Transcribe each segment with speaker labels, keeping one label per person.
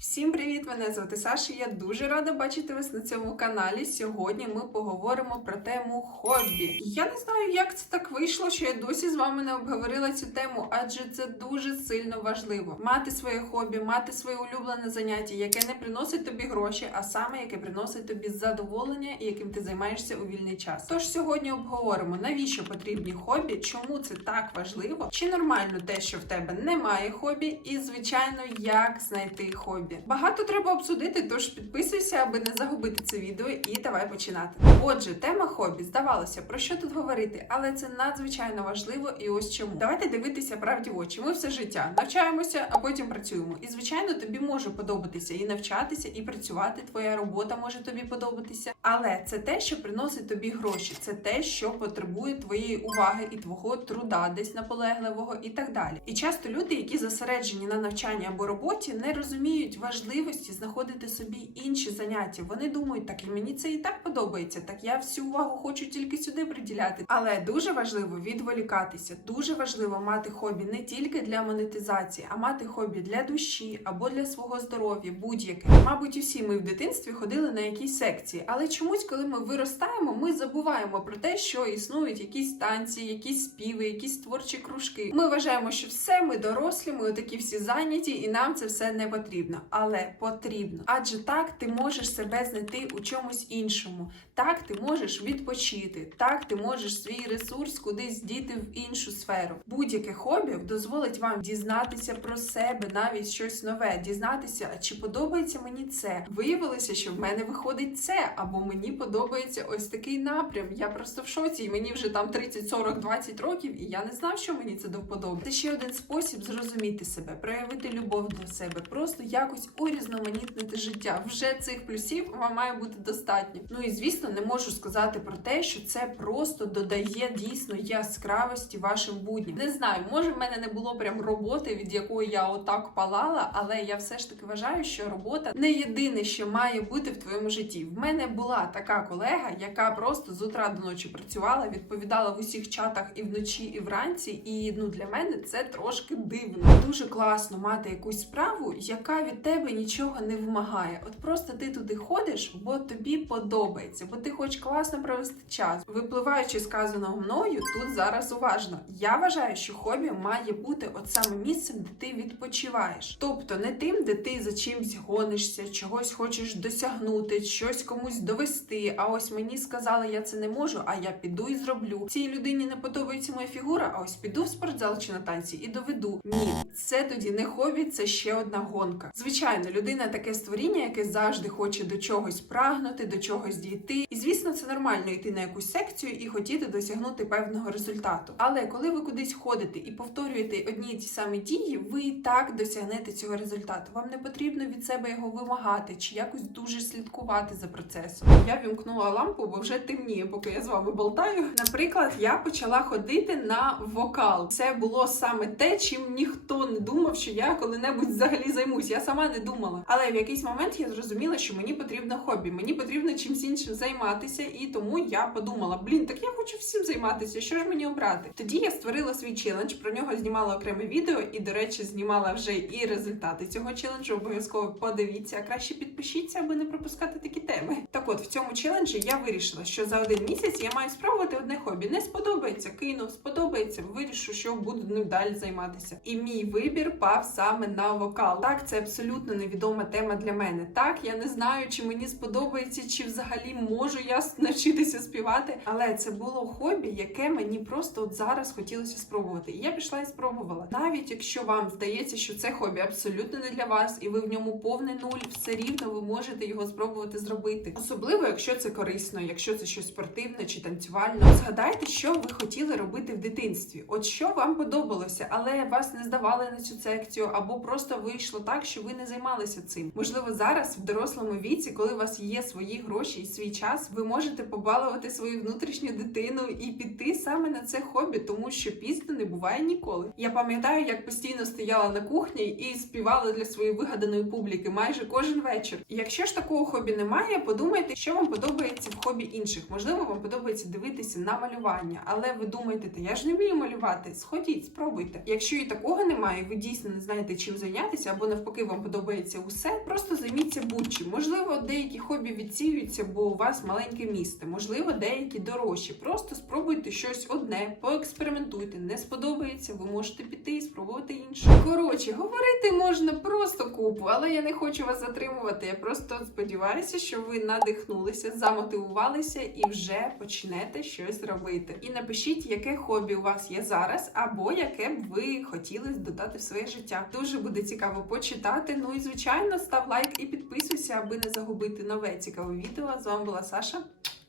Speaker 1: Всім привіт! Мене звати Саша. Я дуже рада бачити вас на цьому каналі. Сьогодні ми поговоримо про тему хобі. Я не знаю, як це так вийшло, що я досі з вами не обговорила цю тему, адже це дуже сильно важливо. Мати своє хобі, мати своє улюблене заняття, яке не приносить тобі гроші, а саме яке приносить тобі задоволення і яким ти займаєшся у вільний час. Тож сьогодні обговоримо, навіщо потрібні хобі, чому це так важливо, чи нормально те, що в тебе немає хобі, і звичайно, як знайти хобі. Багато треба обсудити, тож підписуйся, аби не загубити це відео, і давай починати. Отже, тема хобі здавалося, про що тут говорити, але це надзвичайно важливо, і ось чому. Давайте дивитися правді в очі. Ми все життя навчаємося, а потім працюємо. І звичайно, тобі може подобатися і навчатися, і працювати. Твоя робота може тобі подобатися, але це те, що приносить тобі гроші, це те, що потребує твоєї уваги і твого труда, десь наполегливого і так далі. І часто люди, які зосереджені на навчанні або роботі, не розуміють важливості знаходити собі інші заняття. Вони думають, так і мені це і так подобається, так я всю увагу хочу тільки сюди приділяти. Але дуже важливо відволікатися. Дуже важливо мати хобі не тільки для монетизації, а мати хобі для душі або для свого здоров'я, будь-яке. Мабуть, усі ми в дитинстві ходили на якісь секції, але чомусь, коли ми виростаємо, ми забуваємо про те, що існують якісь танці, якісь співи, якісь творчі кружки. Ми вважаємо, що все, ми дорослі, ми такі всі зайняті, і нам це все не потрібно. Але потрібно. Адже так ти можеш себе знайти у чомусь іншому. Так ти можеш відпочити, так ти можеш свій ресурс кудись діти в іншу сферу. Будь-яке хобі дозволить вам дізнатися про себе, навіть щось нове, дізнатися, чи подобається мені це. Виявилося, що в мене виходить це, або мені подобається ось такий напрям. Я просто в шоці, і мені вже там 30, 40, 20 років, і я не знав, що мені це до вподоби. Це ще один спосіб зрозуміти себе, проявити любов до себе, просто якось урізноманітнити життя. Вже цих плюсів вам має бути достатньо. Ну і звісно, не можу сказати про те, що це просто додає дійсно яскравості вашим будням. Не знаю, може в мене не було прям роботи, від якої я отак палала, але я все ж таки вважаю, що робота не єдине, що має бути в твоєму житті. В мене була така колега, яка просто з утра до ночі працювала, відповідала в усіх чатах і вночі, і вранці. І ну для мене це трошки дивно. Дуже класно мати якусь справу, яка від тебе нічого не вимагає. От просто ти туди ходиш, бо тобі подобається, бо ти хочеш класно провести час. Випливаючи сказаного мною, тут зараз уважно. Я вважаю, що хобі має бути от саме місцем, де ти відпочиваєш. Тобто не тим, де ти за чимсь гонишся, чогось хочеш досягнути, щось комусь довести. А ось мені сказали, я це не можу, а я піду і зроблю. Цій людині не подобається моя фігура, а ось піду в спортзал чи на танці і доведу. Ні, це тоді не хобі, це ще одна гонка. Звичайно, людина таке створіння, яке завжди хоче до чогось прагнути, до чогось дійти. І звісно, це нормально йти на якусь секцію і хотіти досягнути певного результату. Але коли ви кудись ходите і повторюєте одні і ті самі дії, ви і так досягнете цього результату. Вам не потрібно від себе його вимагати чи якось дуже слідкувати за процесом. Я вімкнула лампу, бо вже темніє, поки я з вами болтаю. Наприклад, я почала ходити на вокал. Це було саме те, чим ніхто не думав, що я коли-небудь взагалі займусь. Я сама не думала. Але в якийсь момент я зрозуміла, що мені потрібно хобі, мені потрібно чимсь іншим займатися, і тому я подумала: блін, так я хочу всім займатися. Що ж мені обрати? Тоді я створила свій челендж. Про нього знімала окреме відео, і, до речі, знімала вже і результати цього челенджу. Обов'язково подивіться, а краще підпишіться, аби не пропускати такі теми. Так от в цьому челенджі я вирішила, що за один місяць я маю спробувати одне хобі. Не сподобається, кинув, сподобається, вирішу, що буду ним далі займатися. І мій вибір пав саме на вокал. Так, це абсолютно невідома тема для мене. Так, я не знаю, чи мені сподобається, чи взагалі можу я навчитися співати. Але це було хобі, яке мені просто от зараз хотілося спробувати. І я пішла і спробувала. Навіть якщо вам здається, що це хобі абсолютно не для вас, і ви в ньому повний нуль, все рівно ви можете його спробувати зробити. Особливо, якщо це корисно, якщо це щось спортивне чи танцювальне. Згадайте, що ви хотіли робити в дитинстві. От що вам подобалося, але вас не здавали на цю секцію, або просто вийшло так, що ви не займалися цим. Можливо, зараз в дорослому віці, коли у вас є свої гроші і свій час, ви можете побалувати свою внутрішню дитину і піти саме на це хобі, тому що пізно не буває ніколи. Я пам'ятаю, як постійно стояла на кухні і співала для своєї вигаданої публіки майже кожен вечір. Якщо ж такого хобі немає, подумайте, що вам подобається в хобі інших. Можливо, вам подобається дивитися на малювання, але ви думаєте, та я ж не вмію малювати. Сходіть, спробуйте. Якщо і такого немає, ви дійсно не знаєте, чим зайнятися, або навпаки, вам подобається усе, просто займіться будь-чим. Можливо, деякі хобі відсіюються, бо у вас маленьке місце, можливо, деякі дорожчі. Просто спробуйте щось одне, поекспериментуйте. Не сподобається, ви можете піти і спробувати інше. Коротше, говорити можна просто купу, але я не хочу вас затримувати. Я просто сподіваюся, що ви надихнулися, замотивувалися і вже почнете щось робити. І напишіть, яке хобі у вас є зараз, або яке б ви хотіли додати в своє життя. Дуже буде цікаво почитати. Ну і звичайно, став лайк і підписуйся, аби не загубити нове цікаве відео. З вами була Саша.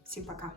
Speaker 1: Всім пока!